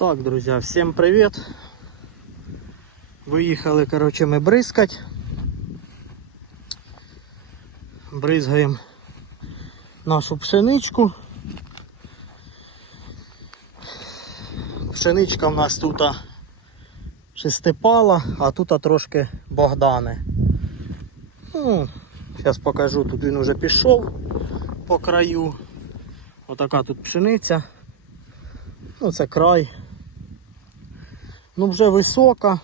Так, друзья, всем привет! Виїхали, короче, ми бризкать. Бризгаємо нашу пшеничку. Пшеничка в нас тут шестипала, а тут трошки Богдани. Ну, зараз покажу, тут він уже пішов по краю. Отака тут пшениця. Ну, це край. Ну, вже висока.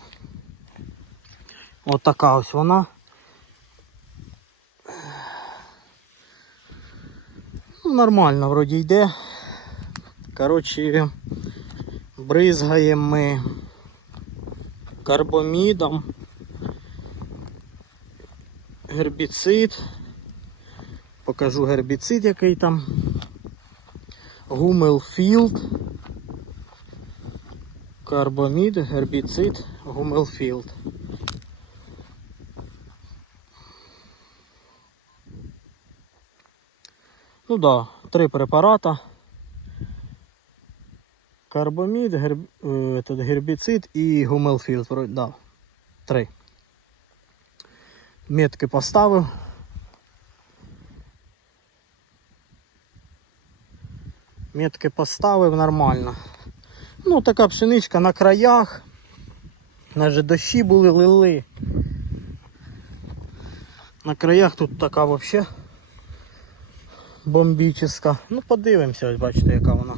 От така ось вона. Ну, нормально вроді йде. Коротше, бризгаємо ми карбомідом, гербіцид. Покажу гербіцид, який там. Гумелфілд. Карбомід, гербіцид, гумелфілд. Ну да, три препарата. Карбомід, герб, е, гербіцид і гумелфілд. Да, три. Метки поставив. Метки поставив нормально. Ну, така пшеничка на краях. Навіть дощі були, лили. На краях тут така взагалі бомбічна. Ну, подивимося, ось бачите, яка вона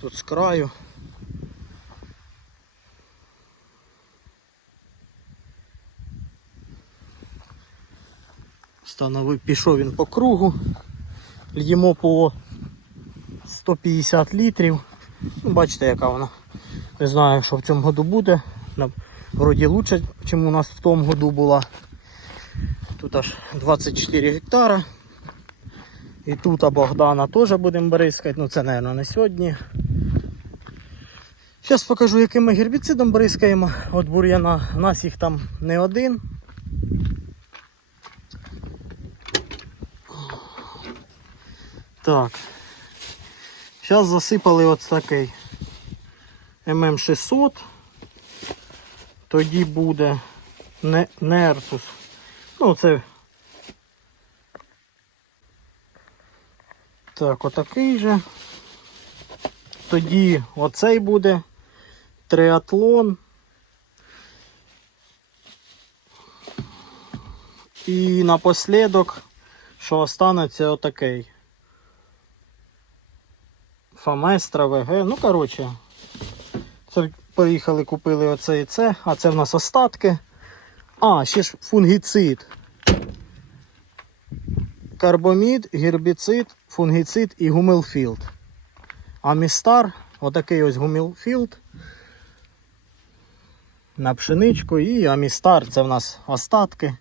тут з краю. Встановив, пішов він по кругу. Льємо по 150 літрів. Ну, бачите, яка вона. Не знаю, що в цьому году буде. Вроді лучше, ніж у нас в тому году була. Тут аж 24 гектара. І тут а Богдана теж будемо бризкати. Ну це, мабуть, не сьогодні. Зараз покажу, яким ми гербіцидом бризкаємо. От бур'яна. У нас їх там не один. Так. Зараз засипали от такий ММ600. Тоді буде не, Нертус. Ну, це. Так, отакий же. Тоді оцей буде триатлон. І напослідок, що останеться отакий. Фаместра, ВГ. Ну, коротше, це поїхали, купили оце і це, а це в нас остатки. А, ще ж фунгіцид. Карбомід, гербіцид, фунгіцид і гумелфілд. Амістар, отакий ось гумелфілд. На пшеничку і амістар це в нас остатки.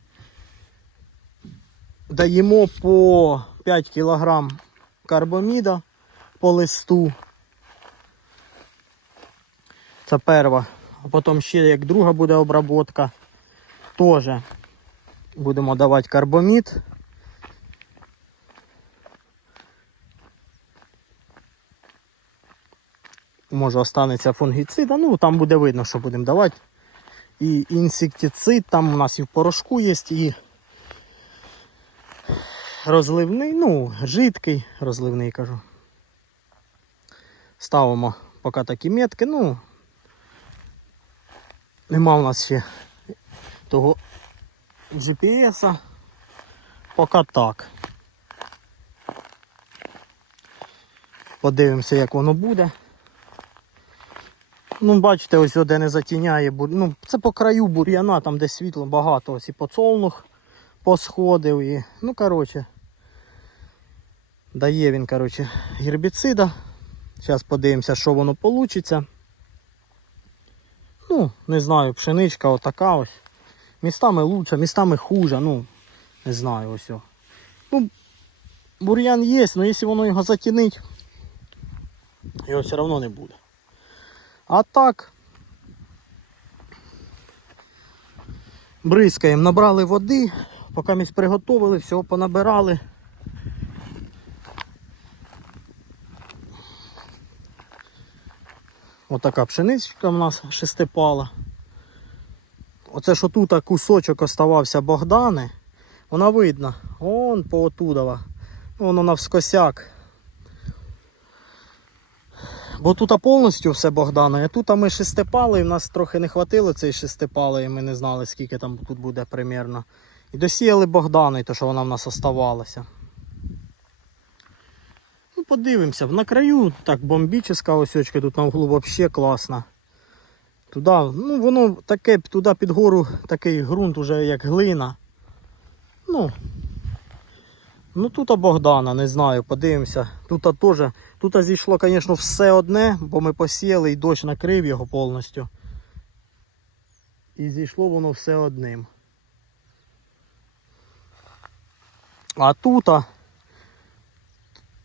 Даємо по 5 кг карбоміда по листу. Це перва. А потім ще як друга буде обработка, теж будемо давати карбомід. Може останеться фунгіцид, ну там буде видно, що будемо давати. І інсектицид, там у нас і в порошку є, і розливний, ну, жидкий, розливний кажу. Ставимо поки такі метки. Ну, нема у нас ще того GPS. Поки так. Подивимося, як воно буде. Ну, бачите, ось де не затіняє бур... Ну, це по краю бур'яна, там де світло багато, ось і поцолнух посходив і. Ну, коротше. Дає він, коротше, гербіцида. Зараз подивимося, що воно вийде. Ну, не знаю, пшеничка отака ось. Містами лучше, містами хуже, ну, не знаю ось. о. Ну, бур'ян є, але якщо воно його затінить, його все одно не буде. А так. Бризкаємо, набрали води, поки ми приготували, всього понабирали. Отака пшеничка в нас шестипала. Оце що тут кусочок оставався Богдани, вона видно. Он по отудова. Воно навскосяк. Бо тут повністю все Богдана, а тут ми шестипали, і в нас трохи не хватило цієї шестипали, і ми не знали, скільки там тут буде примірно. І досіяли Богдани, то що вона в нас оставалася. Ну, подивимося. На краю так бомбічна осьочка, тут на углу взагалі класна. Туди, ну воно таке, туди під гору такий ґрунт уже як глина. Ну, ну тут Богдана, не знаю, подивимося. Тут теж, тут зійшло, звісно, все одне, бо ми посіяли і дощ накрив його повністю. І зійшло воно все одним. А тут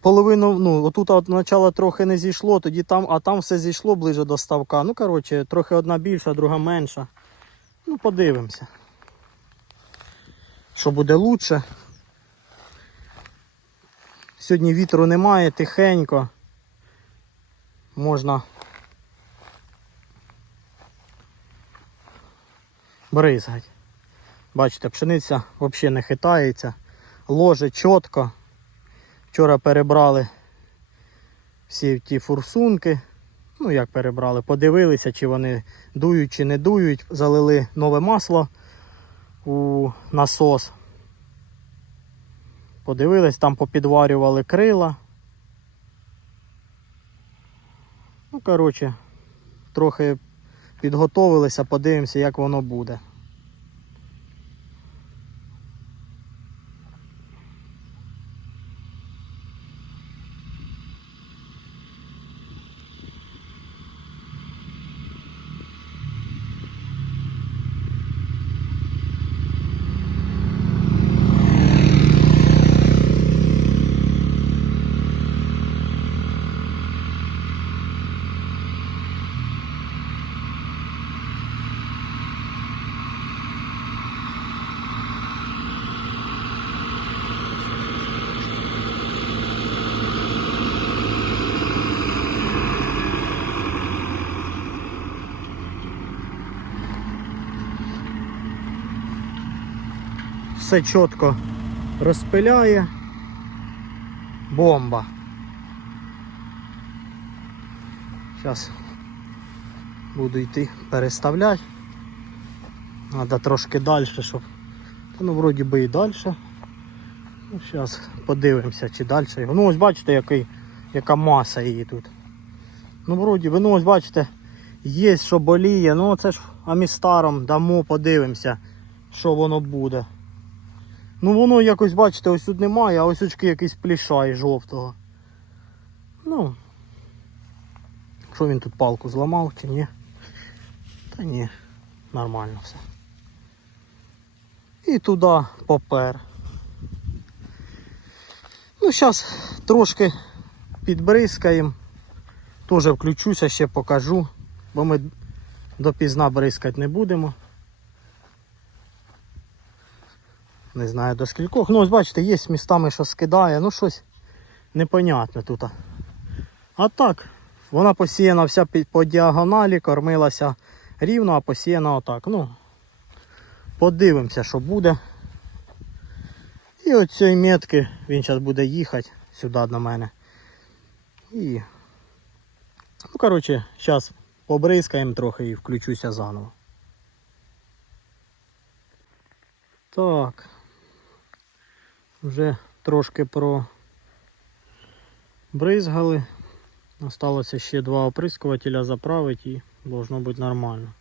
половину, ну, отут от начало трохи не зійшло, тоді там, а там все зійшло ближе до ставка. Ну, коротше, трохи одна більша, друга менша. Ну, подивимося. Що буде лучше. Сьогодні вітру немає, тихенько. Можна бризгати. Бачите, пшениця взагалі не хитається, ложе чітко. Вчора перебрали всі ті фурсунки. Ну, як перебрали, подивилися, чи вони дують, чи не дують. Залили нове масло у насос. Подивились, там попідварювали крила. Ну, коротше, трохи підготовилися, подивимося, як воно буде. Все чітко розпиляє. Бомба. Зараз буду йти переставляти. Треба трошки далі, щоб... Та ну вроді би і далі. Ну, Зараз подивимося, чи далі його. Ну ось бачите, який, яка маса її тут. Ну вроді би, ну ось бачите, є що боліє. Ну це ж амістаром дамо, подивимося, що воно буде. Ну воно якось, бачите, ось тут немає, а ось очки якийсь плішай жовтого. Ну. Що він тут палку зламав чи ні? Та ні, нормально все. І туди попер. Ну, зараз трошки підбризкаємо. Теж включуся, ще покажу, бо ми допізна бризкати не будемо. Не знаю до скількох. Ну ось бачите, є містами, що скидає, ну щось непонятне тут. А так, вона посіяна вся по діагоналі, кормилася рівно, а посіяна отак. Ну, подивимося, що буде. І от цієї метки він зараз буде їхати сюди до мене. І. Ну, коротше, зараз побризкаємо трохи і включуся заново. Так. Вже трошки пробризгали. Осталося ще два оприскувателя заправити і должно бути нормально.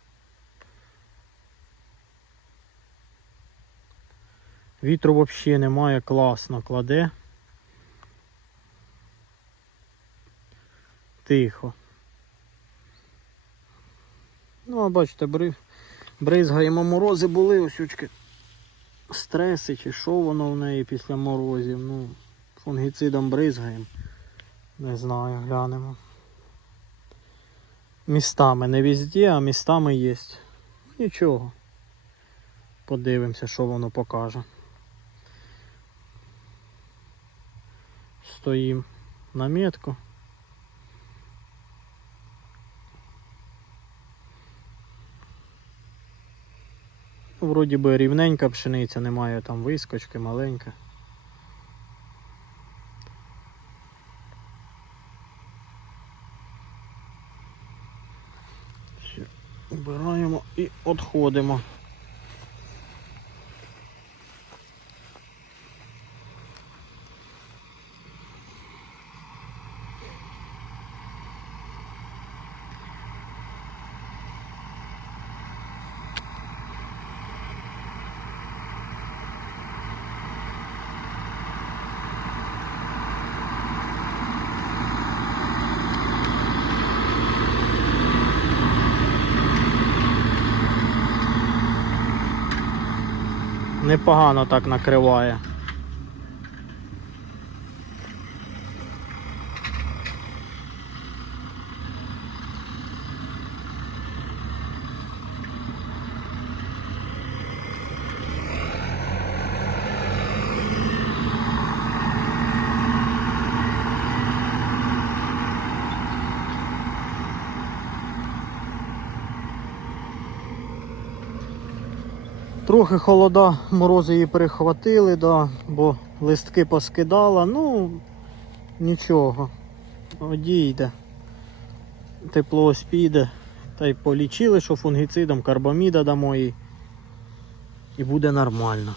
Вітру взагалі немає, класно кладе. Тихо. Ну, а бачите, бризгаємо морози були, ось очки стреси чи що воно в неї після морозів. Ну, фунгіцидом бризгаємо. Не знаю, глянемо. Містами, не везде, а містами є. Нічого. Подивимося, що воно покаже. Стоїм на метку. Вроді би рівненька пшениця, немає там вискочки, маленька. Убираємо і відходимо. Непогано так накриває. Трохи холода, морози її перехватили, да, бо листки поскидала, ну нічого. Одійде. Тепло ось піде. Та й полічили, що фунгіцидом, карбаміда дамо їй. І буде нормально.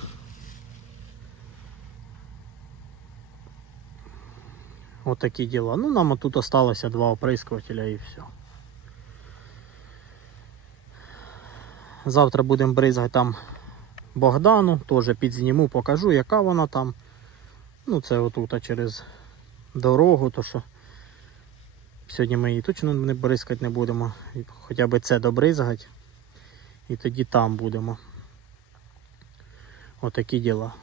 Отакі діла. Ну, нам тут осталося два оприскувателя і все. Завтра будемо бризгати там Богдану, теж підзніму, покажу, яка вона там. Ну, це отут через дорогу, то що сьогодні ми її точно не бризкати не будемо. Хоча б це добризгати. І тоді там будемо. Отакі діла.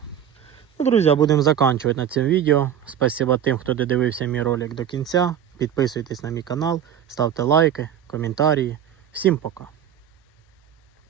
Ну, друзі, будемо закінчувати на цьому відео. Спасибо тим, хто додивився мій ролик до кінця. Підписуйтесь на мій канал, ставте лайки, коментарі. Всім пока.